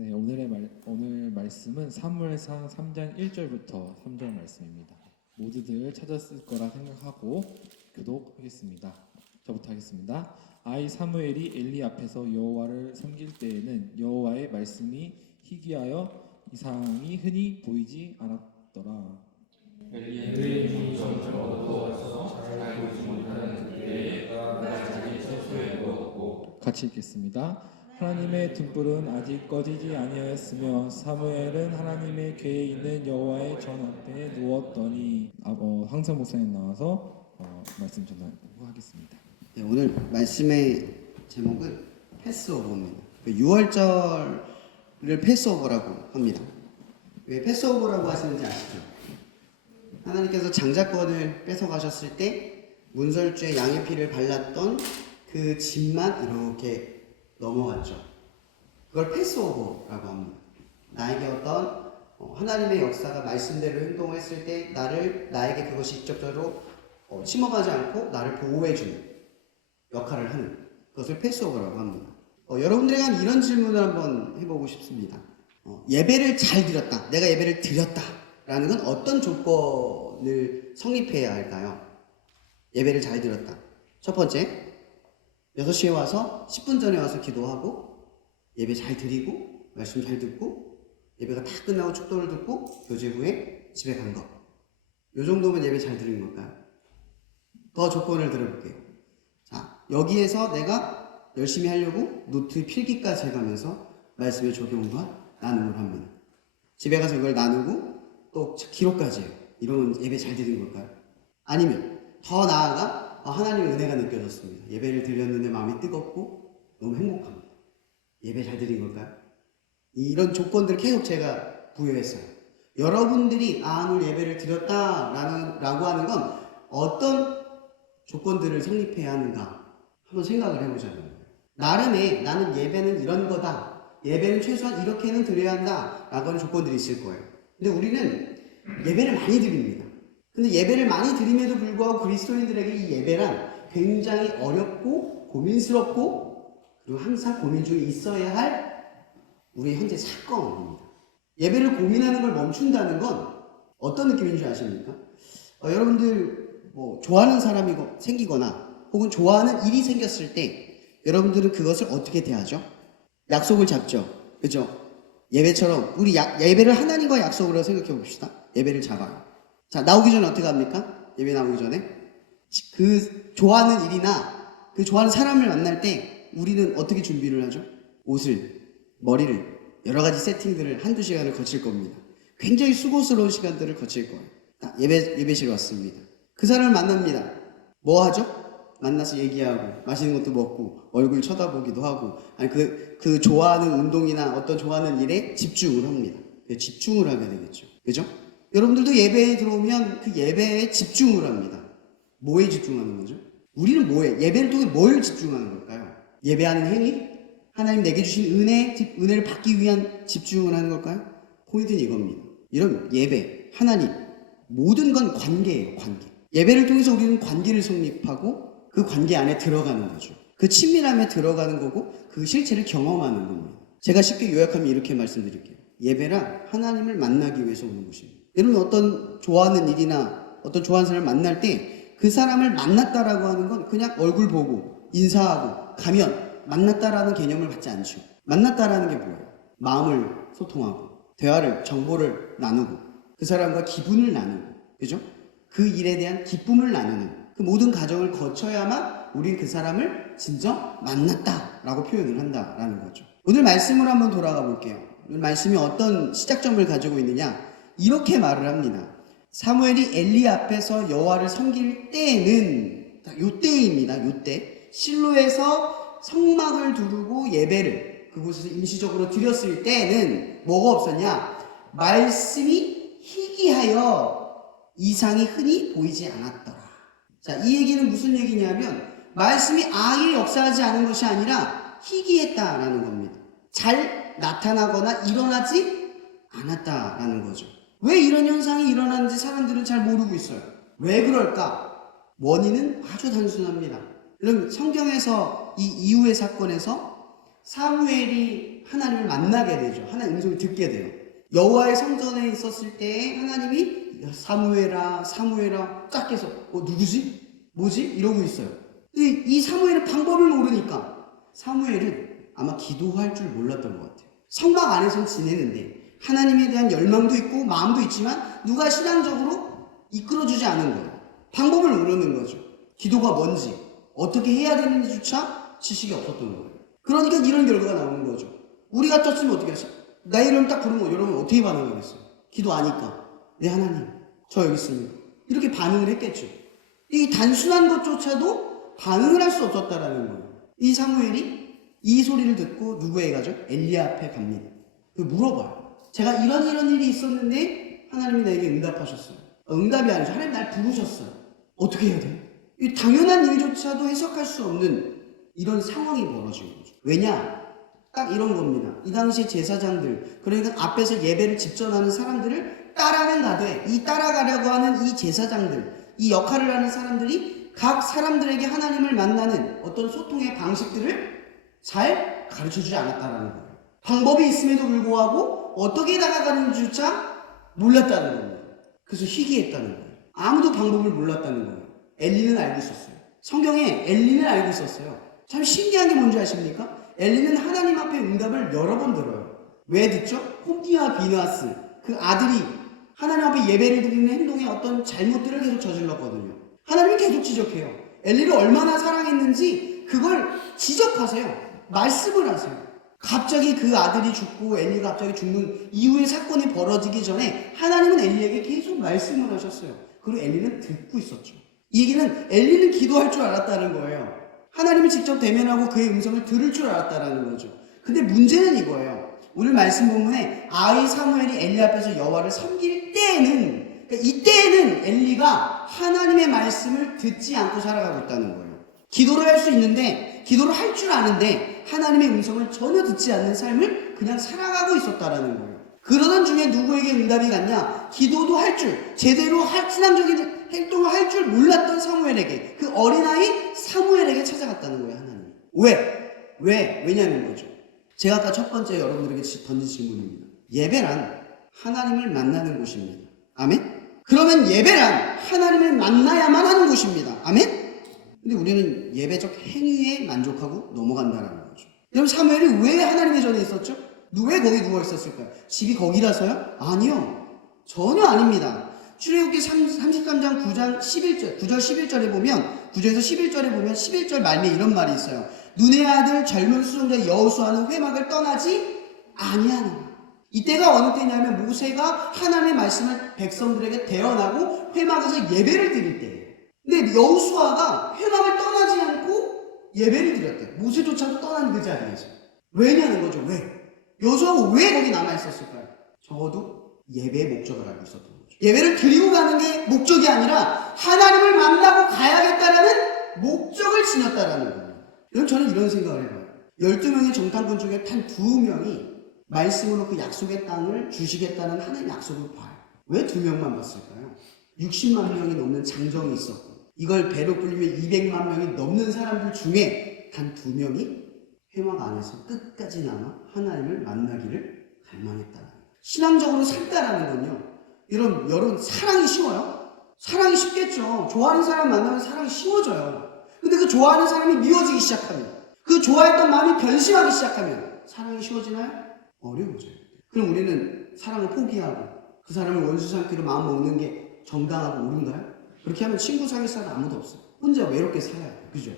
네, 오늘 말씀은 사무엘상 3장 1절부터 3절 말씀입니다. 모두들 찾았을 거라 생각하고 교독하겠습니다. 저부터 하겠습니다. 아이 사무엘이 엘리 앞에서 여호와를 섬길 때에는 여호와의 말씀이 희귀하여 이상이 흔히 보이지 않았더라. 엘리는 눈이 점점 어두워져서 잘 보이지 못하는 그때에 그가 자기 처소에 누웠고. 같이 읽겠습니다. 하나님의 등불은 아직 꺼지지 아니하였으며 사무엘은 하나님의 궤에 있는 여호와의 전 앞에 누웠더니 황성 목사님 나와서 말씀 전하겠습니다. 네, 오늘 말씀의 제목은 패스오버입니다. 6월절을 패스오버라고 합니다. 왜 패스오버라고 하시는지 아시죠? 하나님께서 장자권을 뺏어가셨을 때 문설주에 양의 피를 발랐던 그 집만 이렇게 넘어갔죠. 그걸 패스오버라고 합니다. 나에게 어떤 하나님의 역사가 말씀대로 행동했을 때 나에게 그것이 직접적으로 침범하지 않고 나를 보호해주는 역할을 하는 그것을 패스오버라고 합니다. 여러분들에게 이런 질문을 한번 해보고 싶습니다. 예배를 잘 드렸다. 내가 예배를 드렸다라는 건 어떤 조건을 성립해야 할까요? 예배를 잘 드렸다. 첫 번째, 6시에 와서 10분 전에 와서 기도하고 예배 잘 드리고 말씀 잘 듣고 예배가 다 끝나고 축도를 듣고 교제 후에 집에 간 것. 이 정도면 예배 잘 드린 걸까요? 더 조건을 들어볼게요. 자, 여기에서 내가 열심히 하려고 노트 필기까지 해가면서 말씀의 적용과 나눔을 합니다. 집에 가서 이걸 나누고 또 기록까지 해요. 이러면 예배 잘 드린 걸까요? 아니면 더 나아가 하나님의 은혜가 느껴졌습니다. 예배를 드렸는데 마음이 뜨겁고 너무 행복합니다. 예배 잘 드린 걸까요? 이런 조건들을 계속 제가 부여했어요. 여러분들이 오늘 예배를 드렸다라고 하는 건 어떤 조건들을 성립해야 하는가 한번 생각을 해보자는 거예요. 나름의 나는 예배는 이런 거다. 예배는 최소한 이렇게는 드려야 한다. 라고 하는 조건들이 있을 거예요. 근데 우리는 예배를 많이 드립니다. 근데 예배를 많이 드림에도 불구하고 그리스도인들에게 이 예배란 굉장히 어렵고 고민스럽고 그리고 항상 고민 중에 있어야 할 우리의 현재 사건입니다. 예배를 고민하는 걸 멈춘다는 건 어떤 느낌인 줄 아십니까? 여러분들 좋아하는 사람이 생기거나 혹은 좋아하는 일이 생겼을 때 여러분들은 그것을 어떻게 대하죠? 약속을 잡죠. 그죠? 예배처럼 우리 예배를 하나님과 약속으로 생각해 봅시다. 예배를 잡아요. 자, 나오기 전에 어떻게 합니까? 예배 나오기 전에 그 좋아하는 일이나 그 좋아하는 사람을 만날 때 우리는 어떻게 준비를 하죠? 옷을, 머리를, 여러 가지 세팅들을 한두 시간을 거칠 겁니다. 굉장히 수고스러운 시간들을 거칠 거예요. 예배실 왔습니다. 그 사람을 만납니다. 뭐 하죠? 만나서 얘기하고 맛있는 것도 먹고 얼굴 쳐다보기도 하고 아니 그 좋아하는 운동이나 어떤 좋아하는 일에 집중을 합니다. 집중을 하게 되겠죠. 그죠? 여러분들도 예배에 들어오면 그 예배에 집중을 합니다. 뭐에 집중하는 거죠? 우리는 뭐에? 예배를 통해 뭘 집중하는 걸까요? 예배하는 행위? 하나님 내게 주신 은혜를 받기 위한 집중을 하는 걸까요? 포인트는 이겁니다. 이런 예배, 하나님, 모든 건 관계예요, 관계. 예배를 통해서 우리는 관계를 성립하고 그 관계 안에 들어가는 거죠. 그 친밀함에 들어가는 거고 그 실체를 경험하는 겁니다. 제가 쉽게 요약하면 이렇게 말씀드릴게요. 예배란 하나님을 만나기 위해서 오는 것입니다. 여러분 어떤 좋아하는 일이나 어떤 좋아하는 사람을 만날 때 그 사람을 만났다라고 하는 건 그냥 얼굴 보고 인사하고 가면 만났다라는 개념을 갖지 않죠. 만났다라는 게 뭐예요? 마음을 소통하고 정보를 나누고 그 사람과 기분을 나누고 그죠? 그 일에 대한 기쁨을 나누는 그 모든 과정을 거쳐야만 우린 그 사람을 진짜 만났다라고 표현을 한다라는 거죠. 오늘 말씀으로 한번 돌아가 볼게요. 오늘 말씀이 어떤 시작점을 가지고 있느냐? 이렇게 말을 합니다. 사무엘이 엘리 앞에서 여호와를 섬길 때에는 요때입니다. 요때 실로에서 성막을 두르고 예배를 그곳에서 임시적으로 드렸을 때는 뭐가 없었냐? 말씀이 희귀하여 이상이 흔히 보이지 않았더라. 자, 이 얘기는 무슨 얘기냐면 말씀이 아예 역사하지 않은 것이 아니라 희귀했다라는 겁니다. 잘 나타나거나 일어나지 않았다라는 거죠. 왜 이런 현상이 일어나는지 사람들은 잘 모르고 있어요. 왜 그럴까? 원인은 아주 단순합니다. 여러분 성경에서 이 이후의 사건에서 사무엘이 하나님을 만나게 되죠. 하나님 음성을 듣게 돼요. 여호와의 성전에 있었을 때 하나님이 사무엘아 사무엘아 딱 해서 누구지? 뭐지? 이러고 있어요. 이 사무엘은 방법을 모르니까 사무엘은 아마 기도할 줄 몰랐던 것 같아요. 성막 안에선 지내는데 하나님에 대한 열망도 있고 마음도 있지만 누가 신앙적으로 이끌어주지 않은 거예요. 방법을 모르는 거죠. 기도가 뭔지 어떻게 해야 되는지조차 지식이 없었던 거예요. 그러니까 이런 결과가 나오는 거죠. 우리 같았으면 어떻게 했어요? 나 이름 딱 부르면 여러분 어떻게 반응하겠어요? 기도 아니까 네 하나님 저 여기 있습니다. 이렇게 반응을 했겠죠. 이 단순한 것조차도 반응을 할 수 없었다라는 거예요. 이 사무엘이 이 소리를 듣고 누구에게 가죠? 엘리야 앞에 갑니다. 물어봐요. 제가 이런 일이 있었는데 하나님이 나에게 응답하셨어요. 응답이 아니죠. 하나님 날 부르셨어요. 어떻게 해야 돼요? 이 당연한 일조차도 해석할 수 없는 이런 상황이 벌어진 거죠. 왜냐? 딱 이런 겁니다. 이 당시 제사장들, 그러니까 앞에서 예배를 집전하는 사람들을 따라는 가되 이 따라가려고 하는 이 제사장들, 이 역할을 하는 사람들이 각 사람들에게 하나님을 만나는 어떤 소통의 방식들을 잘 가르쳐주지 않았다는 거예요. 방법이 있음에도 불구하고 어떻게 다가가는지조차 몰랐다는 겁니다. 그래서 희귀했다는 거예요. 아무도 방법을 몰랐다는 거예요. 엘리는 알고 있었어요. 성경에 엘리는 알고 있었어요. 참 신기한 게 뭔지 아십니까? 엘리는 하나님 앞에 응답을 여러 번 들어요. 왜 듣죠? 홈니와 비느하스 그 아들이 하나님 앞에 예배를 드리는 행동에 어떤 잘못들을 계속 저질렀거든요. 하나님이 계속 지적해요. 엘리를 얼마나 사랑했는지 그걸 지적하세요. 말씀을 하세요. 갑자기 그 아들이 죽고 엘리가 갑자기 죽는 이후의 사건이 벌어지기 전에 하나님은 엘리에게 계속 말씀을 하셨어요. 그리고 엘리는 듣고 있었죠. 이 얘기는 엘리는 기도할 줄 알았다는 거예요. 하나님을 직접 대면하고 그의 음성을 들을 줄 알았다는 거죠. 근데 문제는 이거예요. 오늘 말씀 본문에 아이 사무엘이 엘리 앞에서 여호와를 섬길 때에는, 그러니까 이때에는 엘리가 하나님의 말씀을 듣지 않고 살아가고 있다는 거예요. 기도를 할 수 있는데, 기도를 할 줄 아는데 하나님의 음성을 전혀 듣지 않는 삶을 그냥 살아가고 있었다라는 거예요. 그러던 중에 누구에게 응답이 갔냐? 기도도 할 줄, 제대로 신앙적인 행동을 할 줄 몰랐던 사무엘에게, 그 어린아이 사무엘에게 찾아갔다는 거예요, 하나님. 왜냐는 거죠. 제가 아까 첫 번째 여러분들에게 던진 질문입니다. 예배란 하나님을 만나는 곳입니다. 아멘? 그러면 예배란 하나님을 만나야만 하는 곳입니다. 아멘? 근데 우리는 예배적 행위에 만족하고 넘어간다는 거죠. 여러분, 사무엘이 왜 하나님의 전에 있었죠? 왜 거기 누워 있었을까요? 집이 거기라서요? 아니요. 전혀 아닙니다. 출애굽기 33장 9절 11절에 보면 9절에서 11절에 보면 11절 말미에 이런 말이 있어요. 눈의 아들 젊은 수종자 여호수아는 회막을 떠나지 아니하노라. 이때가 어느 때냐면 모세가 하나님의 말씀을 백성들에게 대언하고 회막에서 예배를 드릴 때예요. 근데 여호수아가 회막을 떠나지 않고 예배를 드렸대요. 모세조차도 떠난 그 자리에서. 왜냐는 거죠. 왜? 여호수아가 왜 거기 남아있었을까요? 적어도 예배의 목적을 알고 있었던 거죠. 예배를 드리고 가는 게 목적이 아니라 하나님을 만나고 가야겠다라는 목적을 지녔다라는 거예요. 여러분, 저는 이런 생각을 해봐요. 12명의 정탐꾼 중에 단 2명이 말씀으로 그 약속의 땅을 주시겠다는 하나님의 약속을 봐요. 왜 2명만 봤을까요? 60만 명이 넘는 장정이 있었고 이걸 배로 불리면 200만 명이 넘는 사람들 중에 단 2명이 회막 안에서 끝까지 남아 하나님을 만나기를 갈망했다는 거예요. 신앙적으로 살다라는 건요, 여러분 사랑이 쉬워요? 사랑이 쉽겠죠. 좋아하는 사람 만나면 사랑이 쉬워져요. 근데 그 좋아하는 사람이 미워지기 시작하면, 그 좋아했던 마음이 변심하기 시작하면 사랑이 쉬워지나요? 어려워져요. 그럼 우리는 사랑을 포기하고 그 사람을 원수 삼기로 마음 먹는 게 정당하고 옳은가요? 그렇게 하면 친구 사귈 사람 아무도 없어요. 혼자 외롭게 살아야 돼요. 그죠?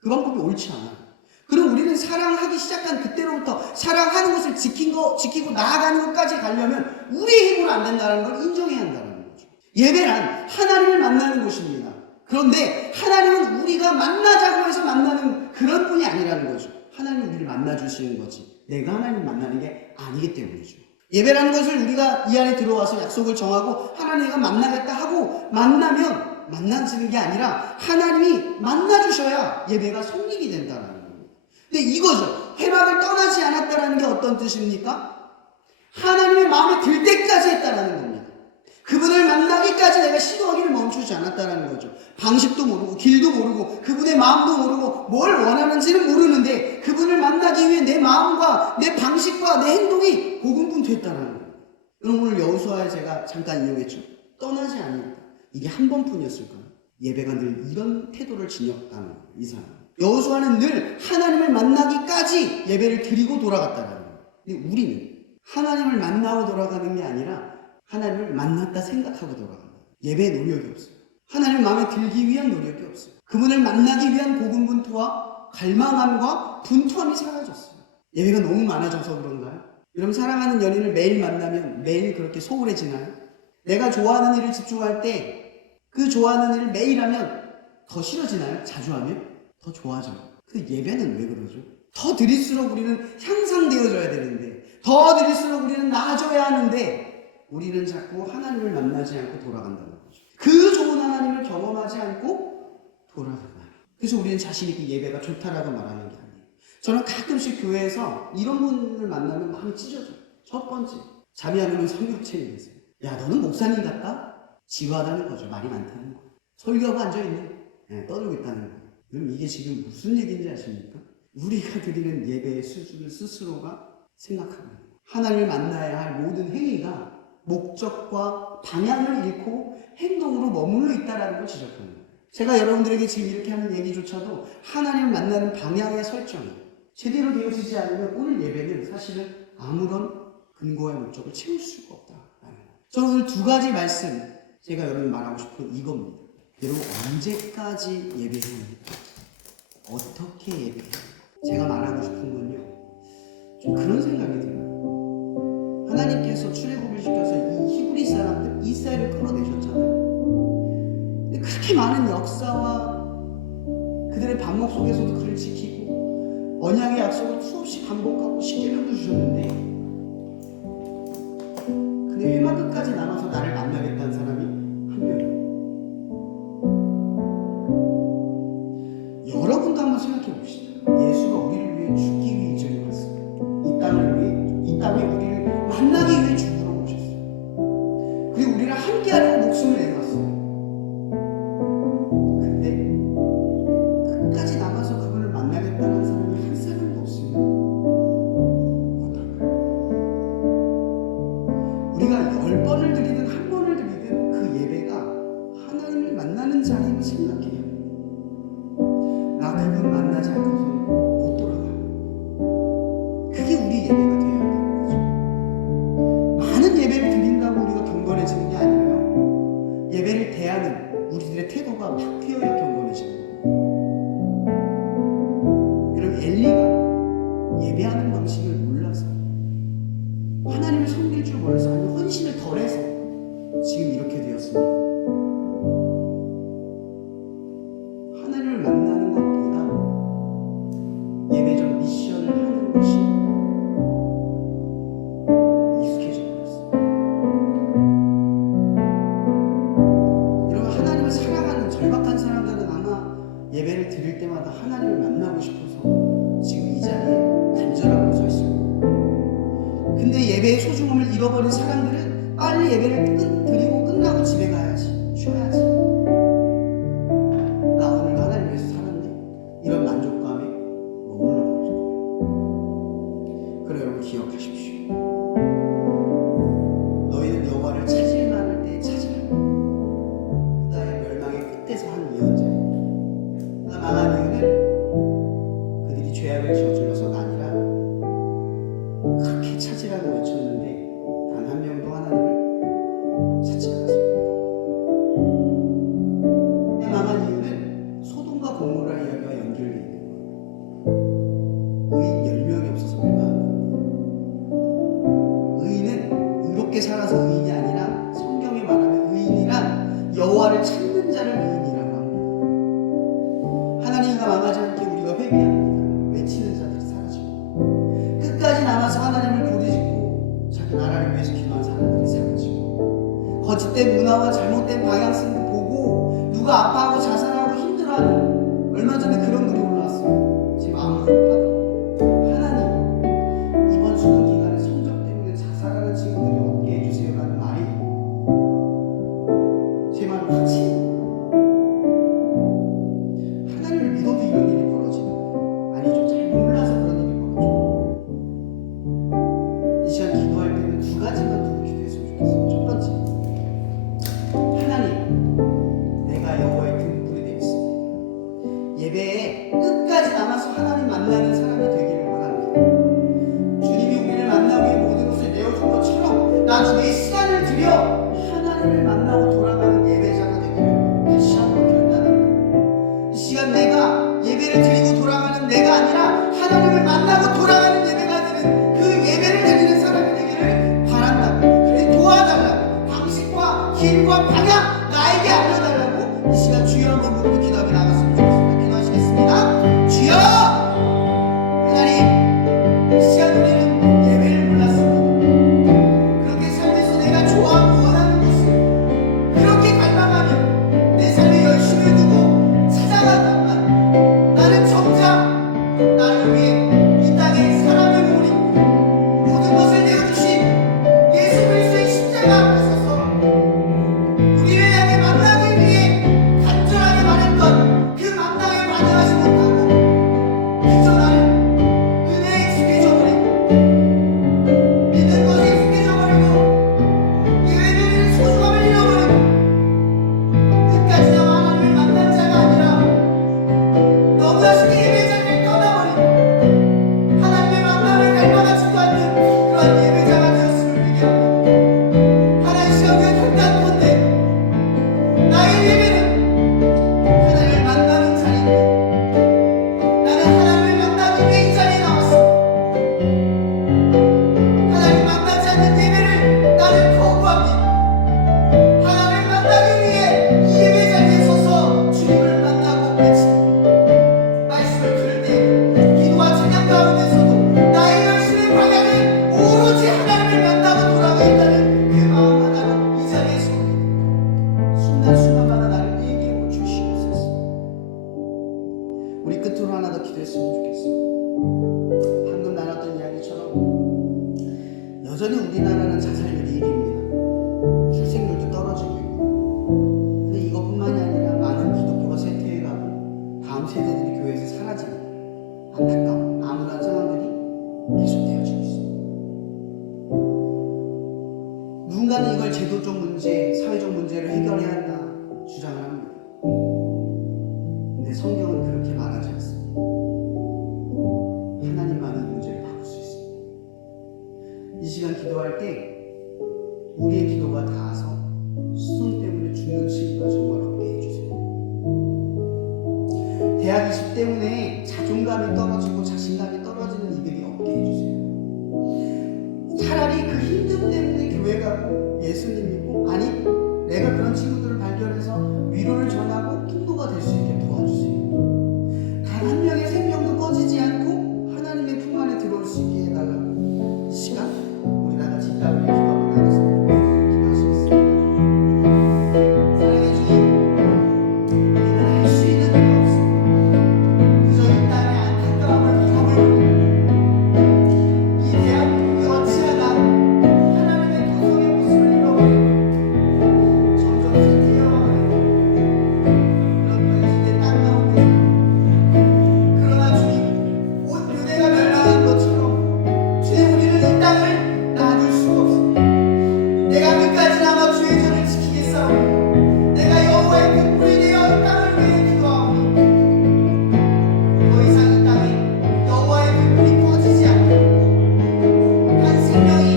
그 방법이 옳지 않아요. 그럼 우리는 사랑하기 시작한 그때로부터 사랑하는 것을 지키고 나아가는 것까지 가려면 우리의 힘으로 안 된다는 걸 인정해야 한다는 거죠. 예배란 하나님을 만나는 곳입니다. 그런데 하나님은 우리가 만나자고 해서 만나는 그런 분이 아니라는 거죠. 하나님은 우리를 만나주시는 거지 내가 하나님을 만나는 게 아니기 때문이죠. 예배라는 것을 우리가 이 안에 들어와서 약속을 정하고 하나님과 만나겠다 하고 만나면 만나지는 게 아니라 하나님이 만나주셔야 예배가 성립이 된다는 겁니다. 근데 이거죠. 회막을 떠나지 않았다는 게 어떤 뜻입니까? 하나님의 마음에 들 때까지 했다는 겁니다. 그분을 만나기까지 내가 시도하기를 멈추지 않았다는 거죠. 방식도 모르고 길도 모르고 그분의 마음도 모르고 뭘 원하는지는 모르는데 그분을 만나기 위해 내 마음과 내 방식과 내 행동이 고군분투했다는 거예요. 여러분 오늘 여호수아에 제가 잠깐 인용했죠. 떠나지 않았다. 이게 한 번뿐이었을까요? 예배가 늘 이런 태도를 지녔다는 거예요. 이 사람. 여호수아는 늘 하나님을 만나기까지 예배를 드리고 돌아갔다는 거예요. 근데 우리는 하나님을 만나고 돌아가는 게 아니라 하나님을 만났다 생각하고 돌아간다. 예배의 노력이 없어요. 하나님을 마음에 들기 위한 노력이 없어요. 그분을 만나기 위한 고군분투와 갈망함과 분투함이 사라졌어요. 예배가 너무 많아져서 그런가요? 여러분 사랑하는 연인을 매일 만나면 매일 그렇게 소홀해지나요? 내가 좋아하는 일을 집중할 때 그 좋아하는 일을 매일 하면 더 싫어지나요? 자주 하면? 더 좋아져요. 근데 예배는 왜 그러죠? 더 드릴수록 우리는 향상되어져야 되는데 더 드릴수록 우리는 나아져야 하는데 우리는 자꾸 하나님을 만나지 않고 돌아간다는 거죠. 그 좋은 하나님을 경험하지 않고 돌아간다. 그래서 우리는 자신 있게 예배가 좋다라고 말하는 게 아니에요. 저는 가끔씩 교회에서 이런 분을 만나면 마음이 찢어져요. 첫 번째, 잠이 안 오면 성육체이세요. 야, 너는 목사님 같다? 지루하다는 거죠. 말이 많다는 거예요. 설교하고 앉아있네. 떠들고 있다는 거예요. 그럼 이게 지금 무슨 얘기인지 아십니까? 우리가 드리는 예배의 수준을 스스로가 생각합니다. 하나님을 만나야 할 모든 행위가 목적과 방향을 잃고 행동으로 머물러 있다는 걸 지적하는 거예요. 제가 여러분들에게 지금 이렇게 하는 얘기조차도 하나님을 만나는 방향의 설정이 제대로 되어지지 않으면 오늘 예배는 사실은 아무런 근거와 목적을 채울 수가 없다. 저는 오늘 두 가지 말씀 제가 여러분 말하고 싶은 이겁니다. 여러분 언제까지 예배합니까? 어떻게 예배해요? 제가 말하고 싶은 건요. 좀 그런 생각이 들어요. 하나님께서 출애굽을 시켜서 이 히브리 사람들 이스라엘을 끌어내셨잖아요. 근데 그렇게 많은 역사와 그들의 반목 속에서도 그를 지키고 언약의 약속을 수없이 반복하고 십계명도 주셨는데 근데 회막 끝까지 남아서 나를 만나겠다는 사람이 한 명이에요. 여러분도 한번 생각해 봅시다. 예수가 우리를 위해 죽기 위해 이 자리에 왔어요. 이 땅에 우리를 만나기 위해 죽으러 오셨어요. 그리고 우리를 함께하려고 목숨을 내놨어요. 근데 끝까지 남아서 그분을 만나겠다는 사람이 한 사람도 없으면 어떨까요? 우리가 10번을 드리든 한 번을 드리든 그 예배가 하나님을 만나는 자리임을 생각해요. 나 그분 만나지 않고서는 못 돌아가. 그게 우리 예배가 되어야 한다는 거죠. 많은 예배를 드린다고 우리가 경건해지는 게 아니라요. 예배를 대하는 우리들의 태도가 바뀌어야 경건해지는 거예요. 여러분 엘리가 예배하는 방식을 몰라서 하나님을 섬길 줄 몰라서 아니 헌신을 덜해서 지금 이렇게 되었습니다. 하나님을 만나는 것보다 예배적 미션을 하는 것이 익숙해져 버렸어요. 여러분 하나님을 사랑하는 절박한 사람들은 아마 예배를 드릴 때마다 하나님을 만나고 싶어서 지금 이 자리에 간절하고 서 있을 거예요. 근데 예배의 소중함을 잃어버린 사람들은 빨리 예배를 드리고 끝나고 집에 가야지, 쉬어야지. 나 오늘 하나님 위해서 살았네. 이런 만족감에 머물러 버릴 거예요. 그래 여러분 기억하십시오. 너희는 여호와를 찾을 만할 때 찾으라. 나의 멸망의 끝에서 한 예언자예요. 나 망한 이유는 그들이 죄악을 저질러서가 아니라 그렇게 찾으라고 외쳤는데 단 한 명도 하나님을 찾지 않았습니다. 망한 이유는 소돔과 고모라 이야기와 연결되어 있는 거예요. 의인 10명이 없어서 멸망한 거예요. 의인은 의롭게 살아서 의인이 아니라 성경에 말하면 의인이란 여호와를 찾는 자를 의인이라고 합니다. 하나님과 망하지 않게 우리가 회개합니다. 외치는 자들이 사라지고 끝까지 남아서 하나님을 부르짖고 자기 나라를 위해서 기도한 사람들이 사라지고 거짓된 문화와 잘못된 방향성을 보고 누가 아파하고 자살하고 힘들어하는 얼마 전에 그런 글이 올라왔어요. 지금 아무도 못하고 하나님 이번 수능 기간에 성적 때문에 자살하는 친구들이 없게 해주세요라는 말이 나도 내 시간을 들여 하나님을 만나고 돌아가는 예배자가 되기를 다시 한번 결단합니다. 이 시간 내가 예배를 드리고 돌아가는 내가 아니라 하나님을 만나고 돌아가는 예배가 되는 그 예배를 드리는 사람이 되기를 바란다. 그래 도와달라고, 방식과 길과 방향 나에게 알려달라고 이 시간 주여 한번 부르고 기도하며 나갔으면 좋겠습니다. 기도하시겠습니다. 주여! 하나님, 이 시간 우리는 예배를 몰랐습니다. 그렇게 삶에서 내가 좋아하고 원하는 것을 그렇게 갈망하며 내 삶에 열심을 두고 찾아가다만 나는 정작 나를 위해 이 땅에 사람의 몸을 입고 모든 것을 내어주신 예수 그리스도의 십자가 앞에 서서 우리를 향해 만나기 위해 간절하게 말했던 그 만남에 반응하지 못하고 그저 나는 은혜에 익숙해져버리고 믿는 것에 익숙해져버리고 예배드리는 소중함을 잃어버리고 끝까지 나와 하나님을 만난 자가 아니라 너무나 쉽게 예배자를 떠나버리고 하나님의 만남을 갈망하지도 않는 그런 예배자가 되었음을 회개합니다. 하나님 시간 우리가 결단컨대 나의 예배는 하나님을 만나는 자리입니다. 나는 하나님을 만나기 위해 이 자리에 나왔습니다. 하나님 만나지 않는 예배를 나는 거부합니다. 하나님을 만나기 위해 이 예배 자리에 서서 주님을 만나고 외치고 말씀을 들을 때 기도와 찬양 가운데서도 나의 열심의 방향을 오로지 하나님을 만나고 돌아가겠다는 그 마음 하나로 이 자리에 섭니다. 순간순간마다 나를 얘기하고 주시옵소서. 우리 끝으로 하나 더 기도했으면 좋겠습니다. 방금 나눴던 이야기처럼 여전히 우리나라는 자살률이 1위입니다. 출생률도 떨어지고 있고. 근데 이것뿐만이 아니라 많은 기독교가 쇠퇴해가고 다음 세대들이 교회에서 사라지는 안타까운 암울한 상황들이 계속되어지고 있습니다. 누군가는 이걸 제도적 문제, 사회적 문제로 해결해야 한다 주장을 합니다. 근데 성경은 그렇게 말하지 않습니다. 하나님만이 문제를 바꿀 수 있습니다. 이 시간 기도할 때 우리의 기도가 닿아서 수능 때문에 죽는 친구가 정말 없게 해주세요. 대학 20 때문에 자존감이 떨어지고 자신감이 떨어지는 이들이 없게 해주세요. 차라리 그 힘듦 때문에 교회 가고 예수님 믿고 아니 내가 그런 친구들을 발견해서 위로를 전하고 통로가 될 수 있게 도와주세요. 단 한 명의 생명도 꺼지지 않고 하나님의 품 안에 들어올 수 있게 해달라고 이 시간 우리 나같이 이 땅을 기도하고 나갔으면 기도하시겠습니다. 사랑의 주님, 우리는 할 수 있는 일이 없습니다. 그저 이 땅의 안타까움을 경험을 이 대한민국이 어찌하다 하나님의 도성의 모습을 잃어버리고 점점 쇠퇴해가는 그런 거에 땅 가운데 그러나 주님 온 교대가 멸망한 것처럼 주님 우리는 이 땅을 놔둘 수가 없습니다. 내가 끝까지 남아 주의 전을 지키겠사오니 내가 여호와의 등불이 되어 이 땅을 위해 기도하오니 더 이상 이 땅에 여호와의 등불이 꺼지지 않게 한 생명이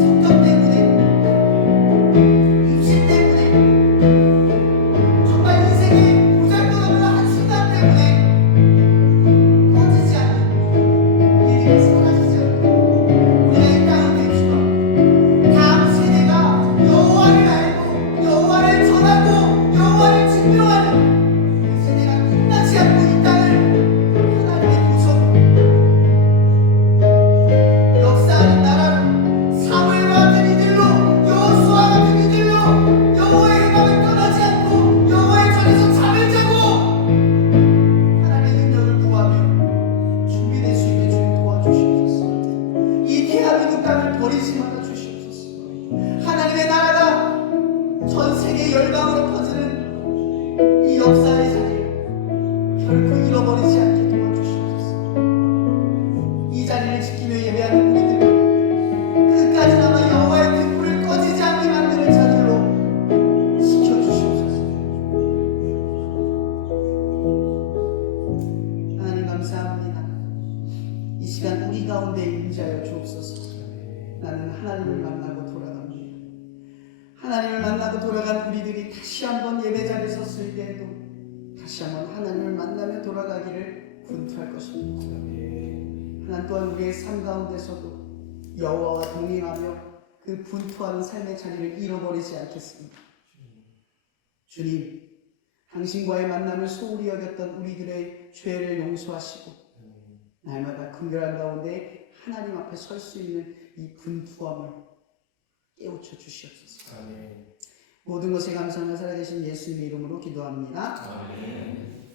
성격 때문에 입시 때문에 정말 인생의 보잘것없는 한순간 때문에 꺼지지 않는 일이 사라지지 않고 우리가 이 땅을 내주고 다음 세대가 여호와를 알고 여호와를 전하고 여호와를 증명하는 그 세대가 끝나지 않고 이 땅을 하나님의 도성 역사하는 나라로 사무엘과 같은 이들로 여호수아와 같은 이들로 여호와의 음악을 떠나지 않고 여호와의 전에서 잠을 자고 하나님의 능력을 구하며 준비될 수 있게 주님 도와주시옵소서. 이 대한민국 땅을 버리지 말아 주시옵소서. 하나님의 나라가 전 세계 열방으로 퍼지는 이 역사의 자리를 결코 잃어버리지 않게 도와주시옵소서. 이 자리를 지키며 예배하는 우리들 끝까지 남아 여호와의 등불을 꺼지지 않게 만드는 자들로 지켜주시옵소서. 하나님 감사합니다. 이 시간 우리 가운데 임재하여 주옵소서. 나는 하나님을 만나고 돌아갑니다. 하나님을 만나고 돌아간 우리들이 다시 한번 예배 자리에 섰을 때에도 다시 한번 하나님을 만나며 돌아가기를 분투할 것입니다. 하나님 또한 우리의 삶 가운데서도 여호와와 동행하며 그 분투하는 삶의 자리를 잃어버리지 않겠습니다. 주님, 당신과의 만남을 소홀히 여겼던 우리들의 죄를 용서하시고 날마다 긍휼한 가운데 하나님 앞에 설 수 있는 이 분투함을 깨우쳐 주시옵소서. 모든 것에 감사하며 살아계신 예수님의 이름으로 기도합니다. 아멘.